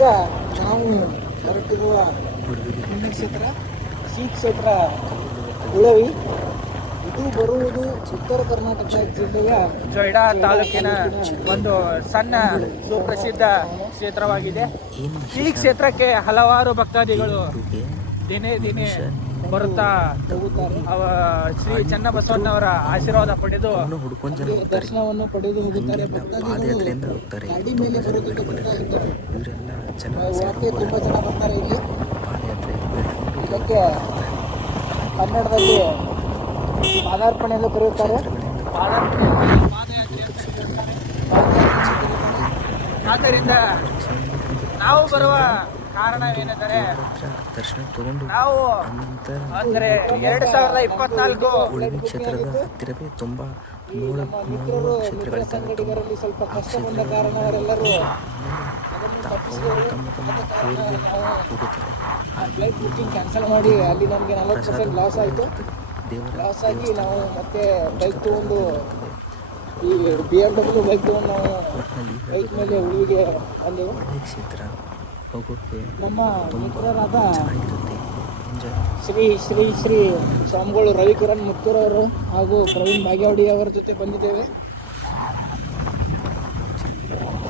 ಈಗ ನಾವು ಹೊರಟಿರುವ ಪುಣ್ಯಕ್ಷೇತ್ರ ಶ್ರೀ ಕ್ಷೇತ್ರ ಉಳವಿ. ಇದು ಬರುವುದು ಉತ್ತರ ಕರ್ನಾಟಕ ಜಿಲ್ಲೆಯ ಜೊಯ್ಡಾ ತಾಲೂಕಿನ ಒಂದು ಸಣ್ಣ ಸುಪ್ರಸಿದ್ಧ ಕ್ಷೇತ್ರವಾಗಿದೆ. ಈ ಕ್ಷೇತ್ರಕ್ಕೆ ಹಲವಾರು ಭಕ್ತಾದಿಗಳು ದಿನೇ ಬರುತ್ತಾ ಶ್ರೀ ಚನ್ನಬಸವಣ್ಣವರ ಆಶೀರ್ವಾದ ಪಡೆದು ದರ್ಶನವನ್ನು ಪಡೆದು ಹೋಗುತ್ತಾರೆ. ಗಾಡಿ ಮೇಲೆ ತುಂಬಾ ಜನ ಬರ್ತಾರೆ ಇಲ್ಲಿ. ಇದಕ್ಕೆ ಕನ್ನಡದಲ್ಲಿ ಪಾದಾರ್ಪಣೆ ಎಂದು ಕರೆಯುತ್ತಾರೆ. ಆದ್ದರಿಂದ ನಾವು ಬರುವ ಕಾರಣವೇನೆಂದರೆ ನಾವು ಅಂದರೆ 2024 ಕ್ಷೇತ್ರದ ಹತ್ತಿರವೇ ತುಂಬಾ ಕ್ಷೇತ್ರಗಳಿದ್ದಾರೆ. ಸ್ವಲ್ಪ ಕಷ್ಟಗೊಂಡ ಕಾರಣ ಅವರೆಲ್ಲರೂ ಫ್ಲೈಟ್ ಬುಕ್ಕಿಂಗ್ ಕ್ಯಾನ್ಸಲ್ ಮಾಡಿ ಅಲ್ಲಿ ನಮಗೆ 40% ಲಾಸ್ ಆಯಿತು. ಲಾಸ್ ಆಗಿ ನಾವು ಮತ್ತೆ ಬೈಕ್ ತೊಗೊಂಡು ಈ BMW ಬೈಕ್ ತೊಗೊಂಡು ನಾವು ಬೈಕ್ ಮೇಲೆ ಉಳಿವಿಗೆ ಬಂದೆವು. ಕ್ಷೇತ್ರ ಹೋಗೋಕ್ಕೆ ನಮ್ಮ ಮಿತ್ರರಾದ ಶ್ರೀ ಶ್ರೀ ಶ್ರೀ ಸ್ವಾಮಿಗಳು ರವಿಕಿರಣ್ ಮುತ್ತೂರವರು ಹಾಗೂ ಪ್ರವೀಣ್ ಬಾಗೇವಾಡಿ ಅವರ ಜೊತೆ ಬಂದಿದ್ದೇವೆ.